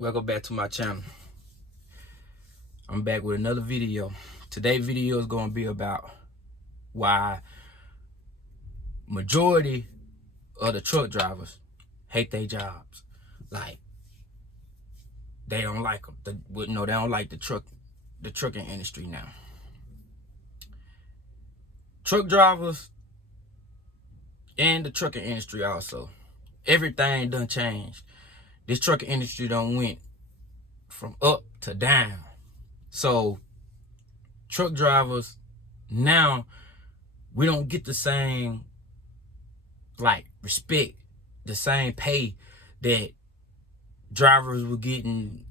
Welcome back to my channel. I'm back with another video. Today's video is going to be about why majority of the truck drivers hate their jobs. Like, they don't like them. They don't like the trucking industry now. Truck drivers and the trucking industry also. Everything done changed. This trucking industry done went from up to down. So truck drivers now, we don't get the same respect, the same pay that drivers were getting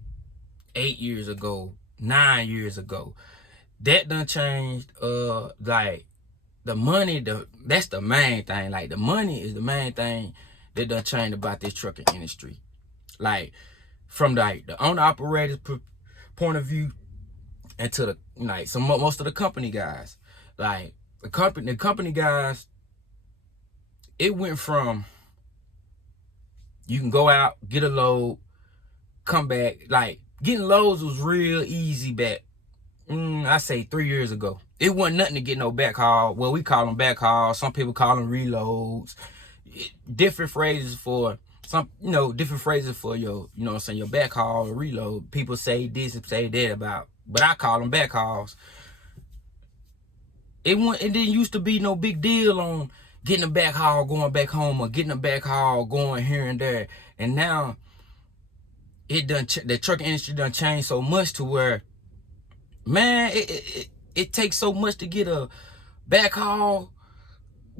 8 years ago, 9 years ago. That done changed. The money, that's the main thing. Like, the money is the main thing that done changed about this trucking industry. Like, from the owner operator's point of view, and to the most of the company guys. Like, the company guys, it went from you can go out, get a load, come back. Like, getting loads was real easy back, I say 3 years ago. It wasn't nothing to get no backhaul. Well, we call them backhaul. Some people call them reloads. Different phrases for different phrases for your, your backhaul or reload. People say this and say that about, but I call them backhauls. It didn't used to be no big deal on getting a backhaul going back home or getting a backhaul going here and there. And now the trucking industry done changed so much to where, man, it takes so much to get a backhaul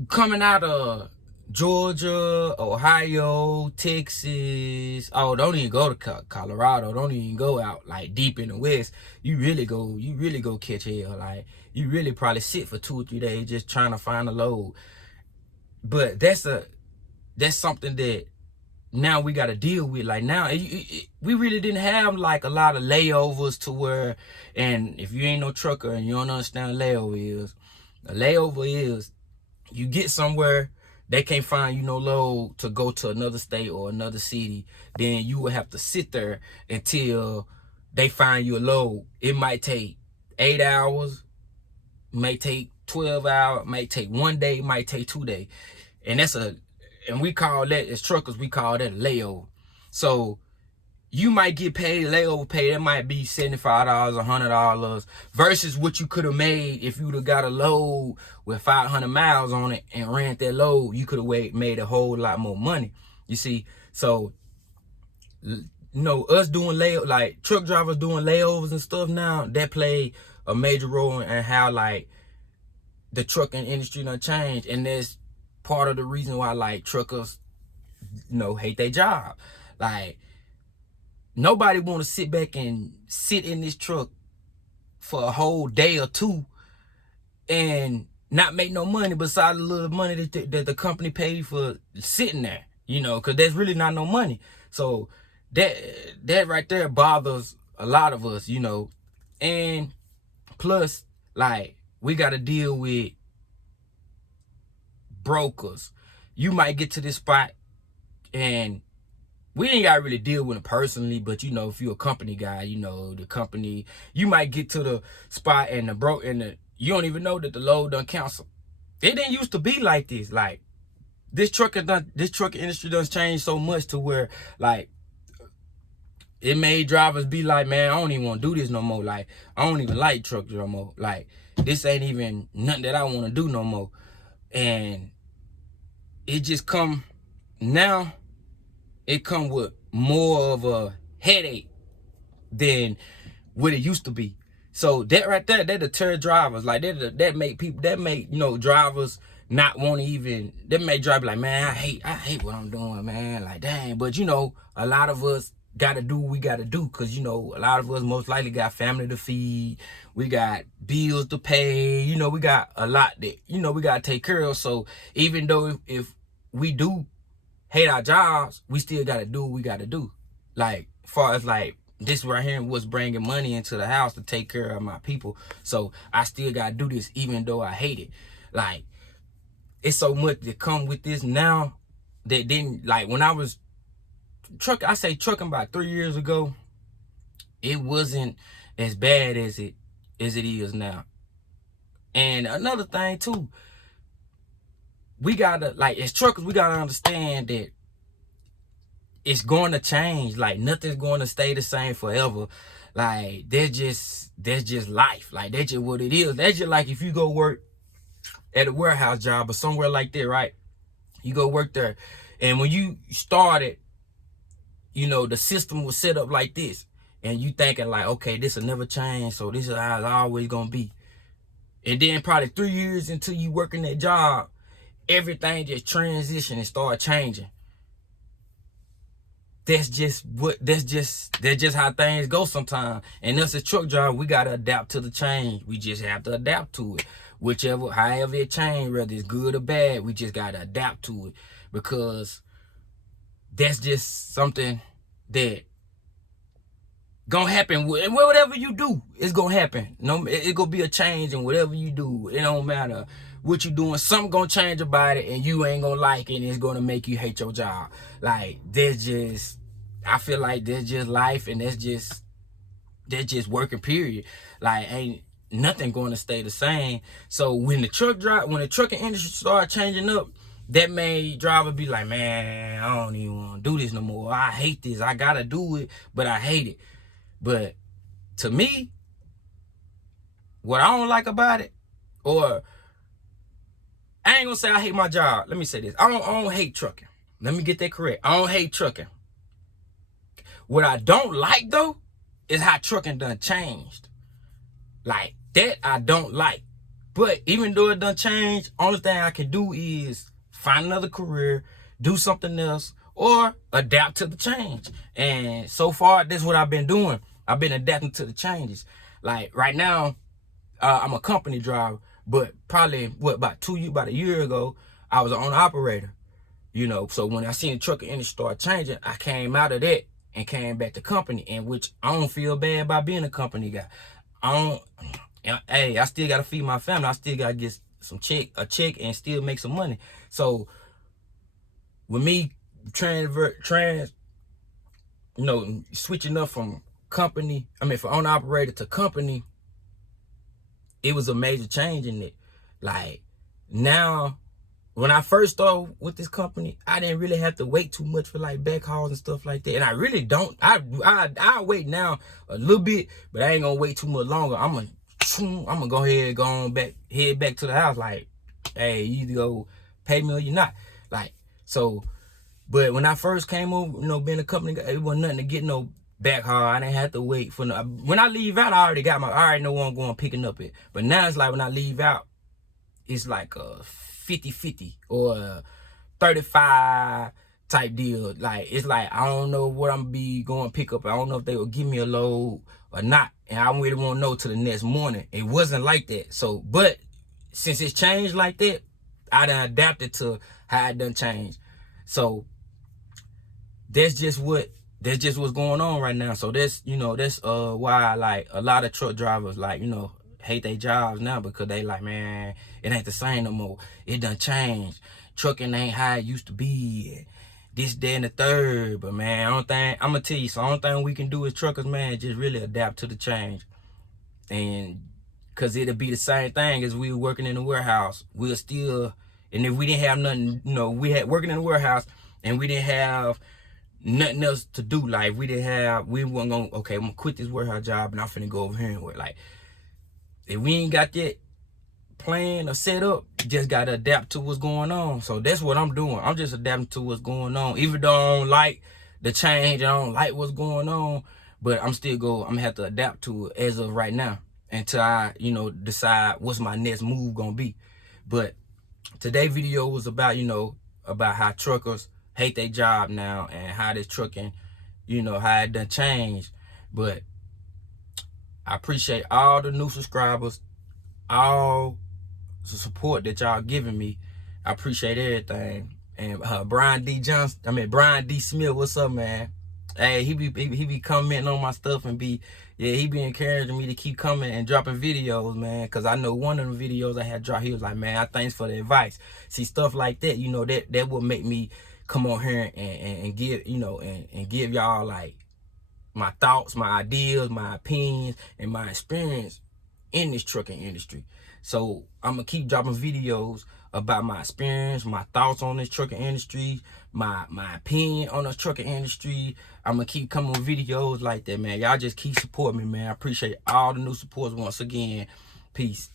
coming out of Georgia, Ohio, Texas. Oh, don't even go to Colorado. Don't even go out like deep in the West. You really go catch hell. Like, you really probably sit for 2 or 3 days just trying to find a load. But that's something that now we got to deal with. Like, now we really didn't have like a lot of layovers to where, and if you ain't no trucker and you don't understand what layover is, a layover is you get somewhere, they can't find you no load to go to another state or another city, then you will have to sit there until they find you a load. It might take 8 hours, might take 12 hours, might take 1 day, might take 2 days. And we call that, as truckers, we call that a layover. So you might get paid layover pay. That might be $75, $100 versus what you could have made if you would have got a load with 500 miles on it and ran that load. You could have made a whole lot more money. You see, so us doing like truck drivers doing layovers and stuff now, that play a major role in how like the trucking industry done changed. And that's part of the reason why like truckers hate their job. Like, nobody want to sit back and sit in this truck for a whole day or two and not make no money besides the little money that the company paid for sitting there, because there's really not no money. So that right there bothers a lot of us, and plus, like, we got to deal with brokers. You might get to this spot and we ain't got to really deal with it personally, but if you're a company guy, the company, you might get to the spot and you don't even know that the load done canceled. It didn't used to be like this. Like, this trucking industry done changed so much to where, like, it made drivers be like, man, I don't even want to do this no more. Like, I don't even like trucks no more. Like, this ain't even nothing that I want to do no more. And it just now, it come with more of a headache than what it used to be. So that right there, that deter drivers. Like, that make drivers not want to even, that make drivers like, man, I hate what I'm doing, man. Like, dang. But a lot of us gotta do what we gotta do, because a lot of us most likely got family to feed, we got bills to pay, we got a lot that we gotta take care of. So even though if we do hate our jobs, we still gotta do what we gotta do. Like, as far as like this right here, what's bringing money into the house to take care of my people. So I still gotta do this even though I hate it. Like, it's so much that come with this now that didn't, like, when I was trucking about 3 years ago, it wasn't as bad as it is now. And another thing too, we gotta, like, as truckers, we gotta understand that it's going to change. Like, nothing's going to stay the same forever. Like, that's just life. Like, that's just what it is. That's just like if you go work at a warehouse job or somewhere like that, right? You go work there, and when you started, you know, the system was set up like this, and you thinking like, okay, this will never change, so this is how it's always gonna be. And then probably 3 years into you working that job, everything just transitioned and started changing. That's just how things go sometimes. And us as truck drivers, we gotta adapt to the change. We just have to adapt to it. However it change, whether it's good or bad, we just gotta adapt to it. Because that's just something that gonna happen. And whatever you do, it's gonna happen. No, it gonna be a change in whatever you do. It don't matter what you doing. Something gonna change about it, and you ain't gonna like it, and it's gonna make you hate your job. Like, I feel like that's just life, and that's just working, period. Like, ain't nothing going to stay the same. So when the trucking industry started changing up, that made driver be like, man, I don't even want to do this no more. I hate this. I gotta do it, but I hate it. But to me, what I don't like about it, or I ain't gonna say I hate my job. Let me say this. I don't hate trucking. Let me get that correct. I don't hate trucking. What I don't like, though, is how trucking done changed. Like, that I don't like. But even though it done changed, only thing I can do is find another career, do something else, or adapt to the change. And so far, that's what I've been doing. I've been adapting to the changes. Like, right now, I'm a company driver, but probably, about a year ago, I was an owner operator. You know, so when I seen the trucking industry start changing, I came out of that and came back to company, in which I don't feel bad about being a company guy. I still gotta feed my family. I still gotta get a check and still make some money. So with me switching up from owner operator to company, it was a major change in it. Like, now, when I first started with this company, I didn't really have to wait too much for like back hauls and stuff like that. And I really don't. I wait now a little bit, but I ain't gonna wait too much longer. I'm gonna go ahead and head back to the house. Like, hey, you either go pay me or you're not. Like, so, but when I first came over, being a company guy, it wasn't nothing to get no back haul. I didn't have to wait for no. When I leave out, I already know where I'm going picking up it. But now it's like when I leave out, it's like a 50-50 or a 35 type deal. Like, it's like, I don't know what I'm be going to pick up. I don't know if they will give me a load or not. And I really won't know till the next morning. It wasn't like that. So, but since it's changed like that, I done adapted to how it done changed. So that's just what's going on right now. So that's why, like, a lot of truck drivers, like, hate their jobs now, because they like, man, it ain't the same no more. It done changed. Trucking ain't how it used to be. And this, that, and the third. But man, I'm gonna tell you, so the only thing we can do as truckers, man, is just really adapt to the change. And cause it'll be the same thing as we were working in the warehouse. We'll still, and if we didn't have nothing, we had working in the warehouse and we didn't have nothing else to do. Like, we weren't gonna, okay, I'm gonna quit this warehouse job and I'm finna go over here and work. Like, if we ain't got that plan or set up, you just gotta adapt to what's going on. So that's what I'm doing. I'm just adapting to what's going on. Even though I don't like the change, I don't like what's going on, but I'm gonna have to adapt to it as of right now until I, decide what's my next move gonna be. But today's video was about, about how truckers hate their job now and how this trucking, how it done changed. But I appreciate all the new subscribers, all the support that y'all giving me. I appreciate everything. And Brian D. Smith, what's up, man? Hey, he be commenting on my stuff and he be encouraging me to keep coming and dropping videos, man. Cause I know one of the videos I had dropped, he was like, man, thanks for the advice. See, stuff like that, that will make me come on here and give, and give y'all, like, my thoughts, my ideas, my opinions, and my experience in this trucking industry. So I'm gonna keep dropping videos about my experience, my thoughts on this trucking industry, my opinion on this trucking industry. I'm gonna keep coming with videos like that, man. Y'all just keep supporting me, man. I appreciate all the new supports once again. Peace.